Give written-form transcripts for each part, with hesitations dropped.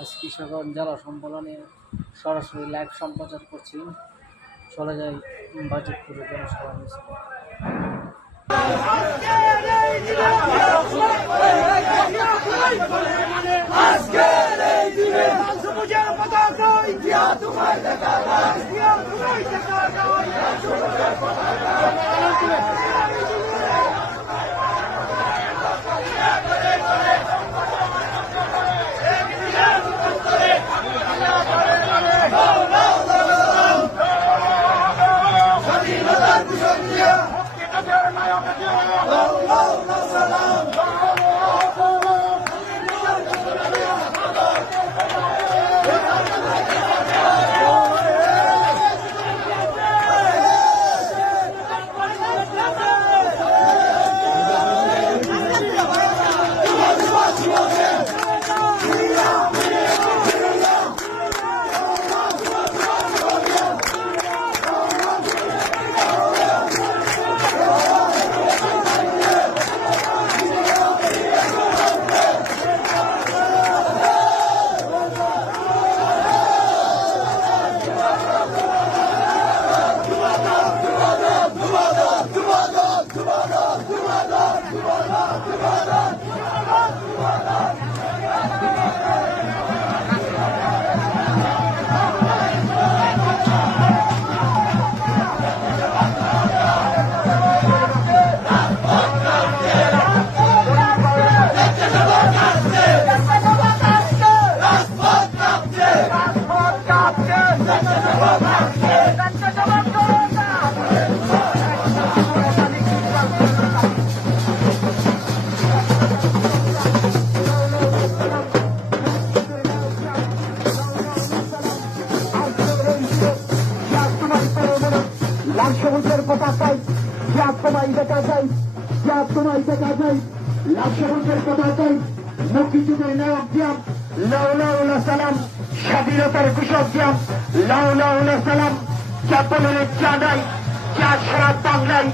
আজ কিশোরগঞ্জ জেলা সম্মেলনে সরাসরি লাইভ সম্প্রচার করছি। চলে যাই বাজিতপুরের জনসভা মিছিলে। সবুজের পতাকায় তোমায় দেখা যায়, তোমায় দেখা যায় লাল সবুজের পতাকায় মুক্তিযুদ্ধের নায়ক দিয়াম লাউলা সালাম, স্বাধীনতার ঘোষক দিয়াম লাউলা সালাম। চাপলের চা নাই, চা সারা বাংলায়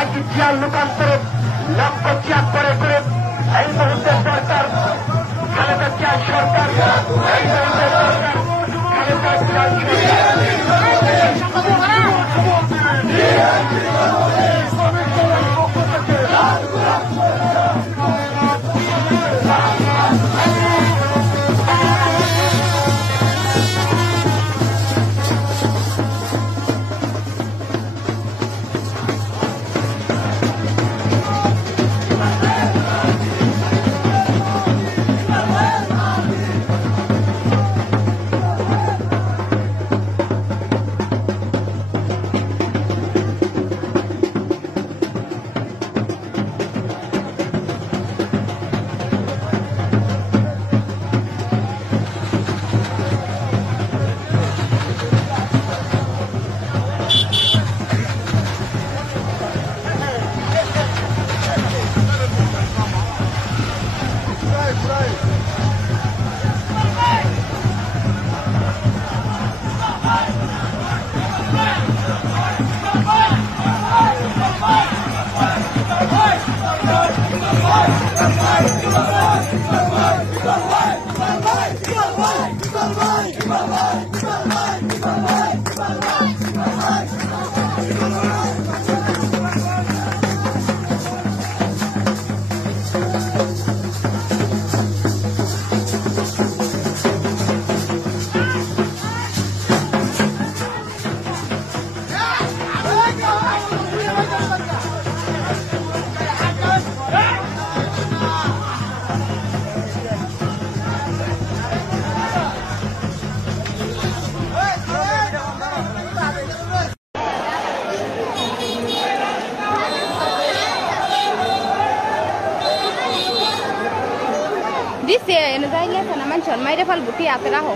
এক চেয়ার লোকান্তরে লক্ষ চেয়ার করে করে এই মুহূর্তে সরকার খালেদা জিয়া সরকার, এই মুহূর্তে সরকার Khaleda Zia Dice, no hay la zona manchón, me iré para el buti a trabajo.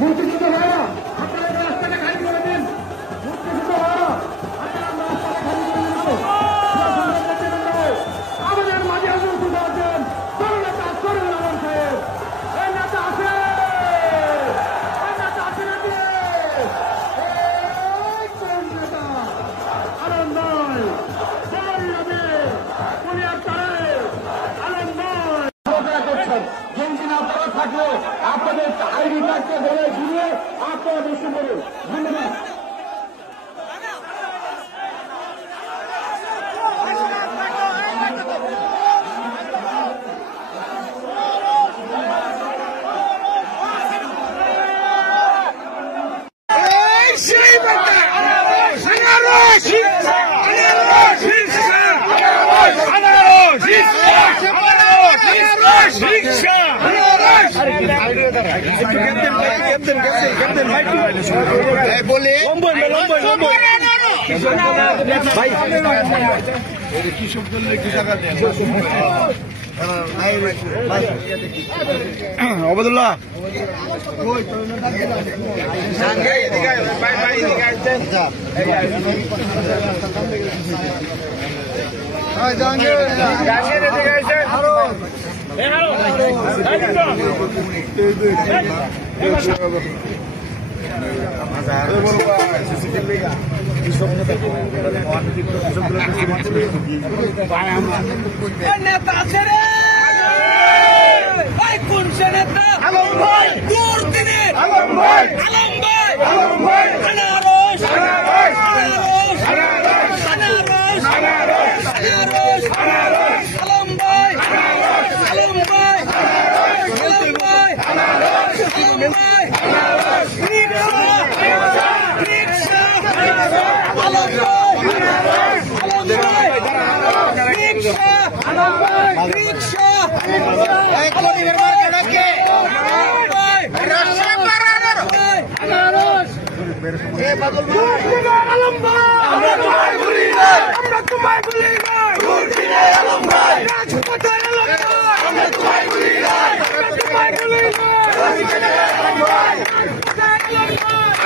মুক্তিযুদ্ধ ভাইরা আপনারা রাস্তাটা খালি করে দিন। মুক্তিযুদ্ধ ভাইরা আপনারা রাস্তাটা খালি করে দিন। আমাদের মাঝে উপস্থিত আছেন নেতা করিম আলম সাহেব। এই নেতা আছে, এই নেতা আছে নাকি? কোন নেতা? আলম নয়, বড় নবী পুলিয়ার তারে আলম নয়। করছেন যেদিন আপনারা থাকলে আপনাদের আইডি কার্ডকে ধরে ঘুরিয়ে আপনারা বেশি করুন। ধন্যবাদ। অবদুল্লাহ নেতা আছে রে, কোন সে নেতা? আলম ভাই, দূর দিনে আলম ভাই, আলম ভাই, আলম ভাই, আনারস, আনারস, আনারস, আনারস, আনারস, আনারস, আনারস, আনারস, আলম ভাই, আনারস, আলম ভাই, আনারস, আলম ভাই, আনারস, আলম ভাই, আনারস, রিকশা, রিকশা, আলম ভাই, আনারস, আলম ভাই, রিকশা, আলম ভাই, রিকশা, এই কলিমের মার্কেট কে আলম ভাই, রাশে বারানোর আনারস, এ বাদল ভাই, আলম ভাই, আমরা তোমায় ভুলি না, আমরা তোমায় ভুলি না, দুর্দিনে আলম ভাই, রাজপথে আলম ভাই, আমরা তোমায় ভুলি না, আমরা তোমায় ভুলি না, দুর্দিনে আলম ভাই,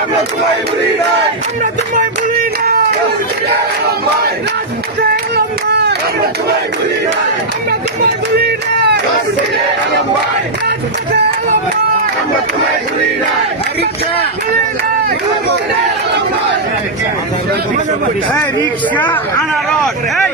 আমরা তোমায় ভুলি না, আমরা তোমায় ভুলি না, দুর্দিনে আলম ভাই, রাজপথে আলম ভাই, আমরা তোমায় ভুলি না, আমরা তোমায় ভুলি না, দুর্দিনে আলম ভাই, রাজপথে আলম ভাই, আমরা তোমায় ভুলি না, রিকশা, দুর্দিনে আলম ভাই, এই রিকশা আনারস, এই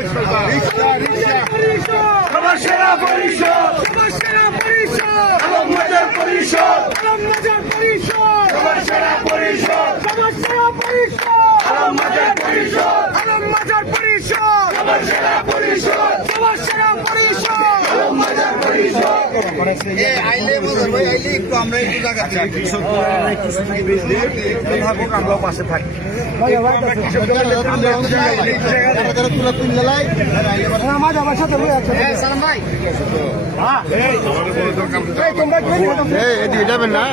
রিকশা, রিকশা, সবার সেরা পরিষদ, সবার সেরা পরিষদ, আলম বাজার পরিষদ, আলম বাজার পরিষদ, সবার সেরা পরিষদ, সবার সেরা পরিষদ, আলম বাজার পরিষদ, আলম বাজার পরিষদ, সবার সেরা পরিষদ, সবার সেরা পরিষদ, আলম বাজার পরিষদ। এ আইলে বলবেন ভাই, আইলে একটু আমরা একটু জায়গা থেকে কৃষক একটু সুযোগ বেশ দিয়ে থাকুক, আমরাও পাশে থাকি। যাবেন না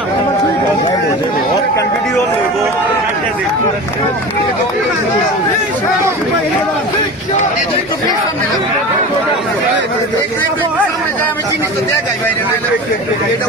আমি চিনি তো দেখাই বাইরে এটা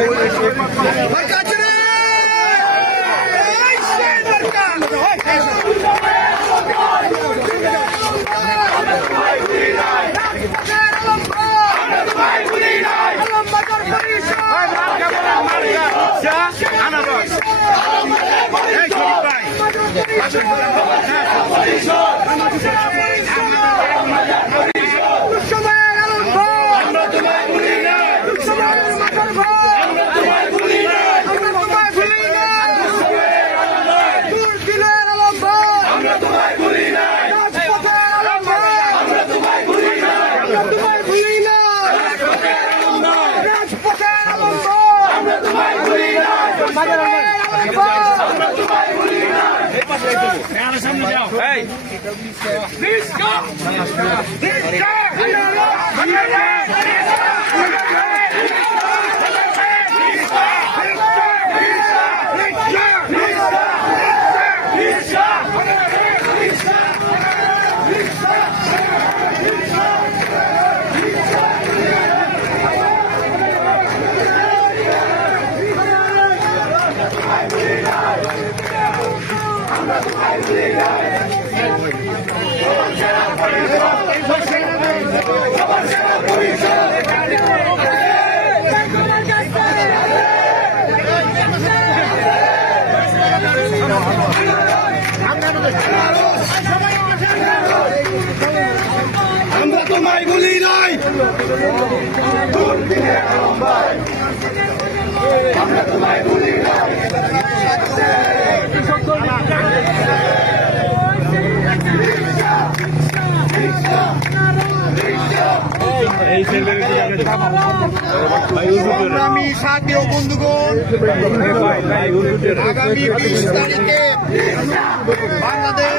আমরা তোমায় বলি নাই, আমরা তোমায় বলি নাই। সংগ্রামী সাথী ও বন্ধুগণ, আগামী 20 তারিখে বাংলাদেশ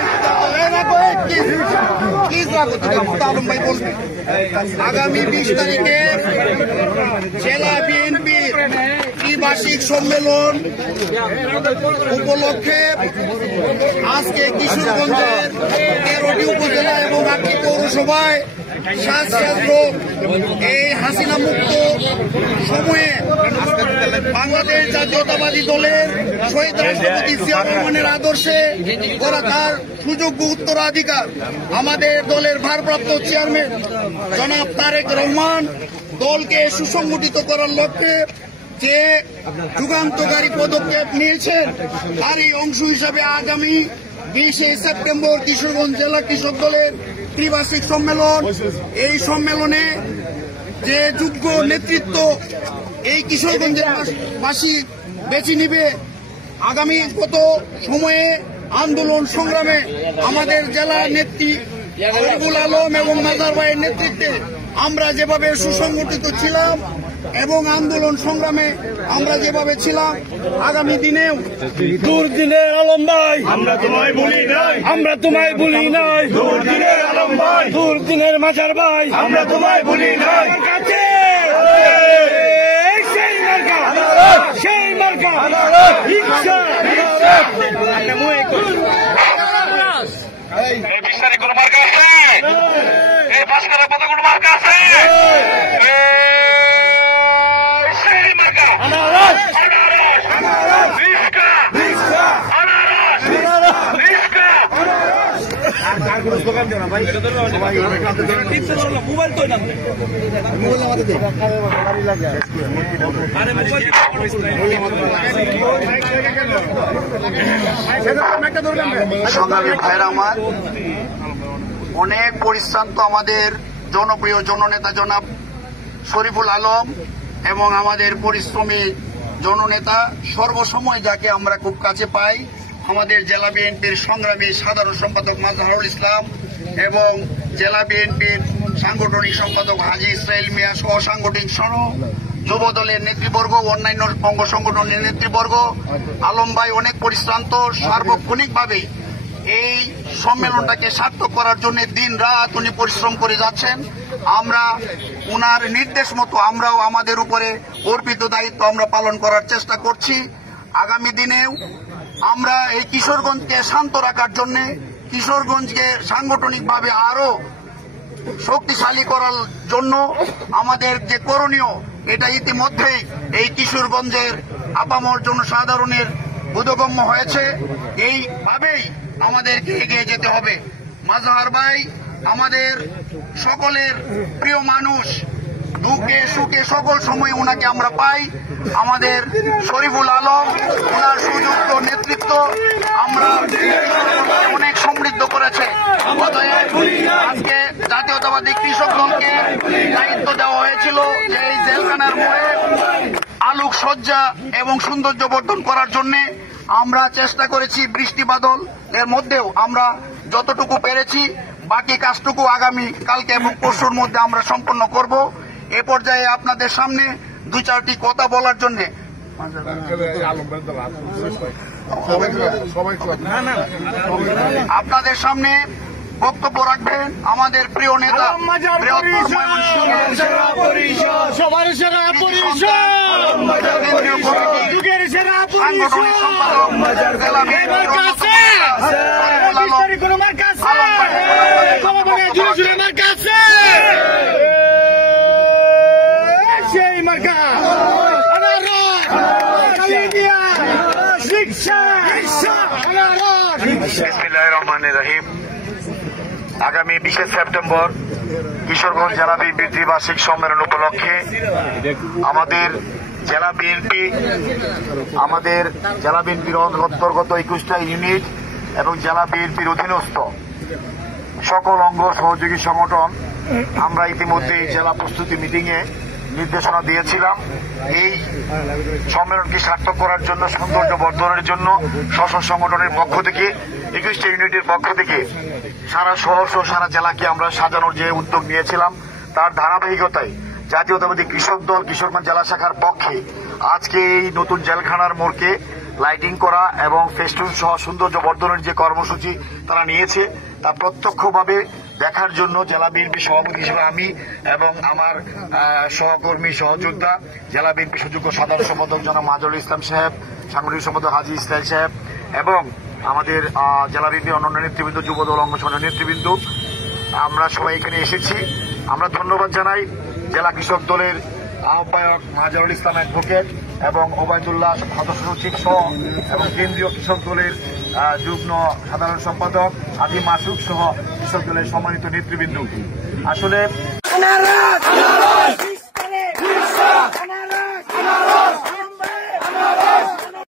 আগামী 20 তারিখে জেলা বিএনপির ত্রিবার্ষিক সম্মেলন উপলক্ষে আজকে কিশোরগঞ্জের 13টি উপজেলা এবং 8টি পৌরসভায় শ্বাসযন্ত্র এই হাসিনা মুক্ত সময়ে বাংলাদেশ জাতীয়তাবাদী দলের শহীদ রাষ্ট্রপতি জিয়া রহমানের আদর্শে করা তার সুযোগ্য উত্তরাধিকার আমাদের দলের ভারপ্রাপ্ত চেয়ারম্যান জনাব তারেক রহমান দলকে সুসংগঠিত করার লক্ষ্যে যে যুগান্তকারী পদক্ষেপ নিয়েছেন তারই অংশ হিসাবে আগামী 20 সেপ্টেম্বর কিশোরগঞ্জ জেলা কৃষক দলের ত্রিবার্ষিক সম্মেলন। এই সম্মেলনে যে যোগ্য নেতৃত্ব এই কিশোরগঞ্জের বাসী বেছে নিবে আগামী কত সময়ে আন্দোলন সংগ্রামে আমাদের জেলা নেত্রী শরীফুল আলম এবং মাজার ভাইয়ের নেতৃত্বে আমরা যেভাবে সুসংগঠিত ছিলাম এবং আন্দোলন সংগ্রামে আমরা যেভাবে ছিলাম আগামী দিনেও দুর্দিনের আলম ভাই আমরা তোমায় বলি নাই, আমরা তোমায় বলি নাই। দুর্দিনের আলম ভাই, দুর্দিনের মাজার ভাই আমরা তোমায় বলি নাই। সেই মার্কা, সেই মার্কা ইচ্ছা এই 20 তারিখ কোন মার্কা আছে? এই 5 টাকা কত কোন মার্কা আছে? সেই মার্কা আনারস, আনারস, আনারস, রিস্কা, রিস্কা, আনারস, রিস্কা। আর কোন স্লোগান দেও না ভাই, সবাই মোবাইল তো না, মোবাইল আমাদের দে, আরে মোবাইল সংগ্রামী ভাইরা আমার, অনেক পরিশ্রান্ত আমাদের জনপ্রিয় জননেতা জনাব শরীফুল আলম এবং আমাদের পরিশ্রমী জননেতা সর্বসময় যাকে আমরা খুব কাছে পাই আমাদের জেলা বিএনপির সংগ্রামী সাধারণ সম্পাদক মাজহারুল ইসলাম এবং জেলা বিএনপির সাংগঠনিক সম্পাদক হাজী ইসরাইল মিয়া সহ সাংগঠনিক যুব দলের নেতৃবর্গ, অন্যান্য অঙ্গ সংগঠনের নেতৃবর্গ, আলম ভাই অনেক পরিশ্রান্ত, সার্বক্ষণিকভাবে এই সম্মেলনটাকে সার্থক করার জন্য দিন রাত উনি পরিশ্রম করে যাচ্ছেন। আমরা উনার নির্দেশ মতো আমরাও আমাদের উপরে অর্পিত দায়িত্ব আমরা পালন করার চেষ্টা করছি। আগামী দিনেও আমরা এই কিশোরগঞ্জকে শান্ত রাখার জন্য, কিশোরগঞ্জকে সাংগঠনিকভাবে আরো শক্তিশালী করার জন্য আমাদের যে করণীয় এটা ইতিমধ্যেই এই কিশোরগঞ্জের আপামর জনসাধারণের বোধগম্য হয়েছে। এইভাবেই আমাদেরকে এগিয়ে যেতে হবে। মাজহার ভাই আমাদের সকলের প্রিয় মানুষ, দুঃখে সুখে সকল সময় ওনাকে আমরা পাই। আমাদের শরীফুল আলম ওনার সুযোগ্য নেতৃত্ব আমরা অনেক সমৃদ্ধ করেছে। আজকে জাতীয়তাবাদী কৃষক দলকে দায়িত্ব দেওয়া হয়েছিল যে এই জেলখানার মোড়ে আলোক সজ্জা এবং সৌন্দর্য বর্ধন করার জন্য আমরা চেষ্টা করেছি। বৃষ্টি বাদল এর মধ্যেও আমরা যতটুকু পেরেছি, বাকি কাজটুকু আগামী কালকে এবং পরশুর মধ্যে আমরা সম্পন্ন করব। এ পর্যায়ে আপনাদের সামনে 2-4টি কথা বলার জন্য আপনাদের সামনে বক্তব্য রাখবেন আমাদের প্রিয় নেতা, বৃহত্তর ময়মনসিংহের কেন্দ্রীয় কমিটির সাংগঠনিক সম্পাদক জেলা বিএনপির শিক্ষা বিসমিল্লাহির রহমানির রহিম। আগামী 20 সেপ্টেম্বর কিশোরগঞ্জ জেলা বিএনপির দ্বিবার্ষিক সম্মেলন উপলক্ষে আমাদের জেলা বিএনপির অন্তর্গত 21টা ইউনিট এবং জেলা বিএনপির অধীনস্থ সকল অঙ্গ সহযোগী সংগঠন আমরা ইতিমধ্যে জেলা প্রস্তুতি মিটিংয়ে নির্দেশনা দিয়েছিলাম। এই সম্মেলনকে সার্থক করার জন্য, সৌন্দর্য বর্ধনের জন্য স্ব সংগঠনের পক্ষ থেকে 21টা ইউনিটের পক্ষ থেকে সারা শহর সহ সারা জেলাকে আমরা সাজানোর যে উদ্যোগ নিয়েছিলাম তার ধারাবাহিকতায় জাতীয়তাবাদী কৃষক দল কিশোরগঞ্জ জেলা শাখার পক্ষে আজকে এই নতুন জেলখানার মোড়কে লাইটিং করা এবং ফেস্টুন সহ সৌন্দর্য বর্ধনের যে কর্মসূচি তারা নিয়েছে তা প্রত্যক্ষভাবে দেখার জন্য জেলা বিএনপি সভাপতি হিসেবে আমি এবং আমার সহকর্মী সহযোদ্ধা জেলা বিএনপি সুযোগ্য সাধারণ সম্পাদক জনাব মাজহারুল ইসলাম সাহেব, সাংগঠনিক সম্পাদক হাজী ইসলাম সাহেব এবং আমাদের জেলা বিএনপির অন্যান্য নেতৃবৃন্দ, যুবদল অঙ্গ সংগঠনের নেতৃবৃন্দ, আমরা সবাই এখানে এসেছি। আমরা ধন্যবাদ জানাই জেলা কৃষক দলের আহ্বায়ক মাজহারুল ইসলাম অ্যাডভোকেট এবং ওবায়দুল্লাহ সদস্য সচিব সহ এবং কেন্দ্রীয় কৃষক দলের যুগ্ম সাধারণ সম্পাদক আদি মাসুক সহ কৃষক দলের সম্মানিত নেতৃবৃন্দ। আসলে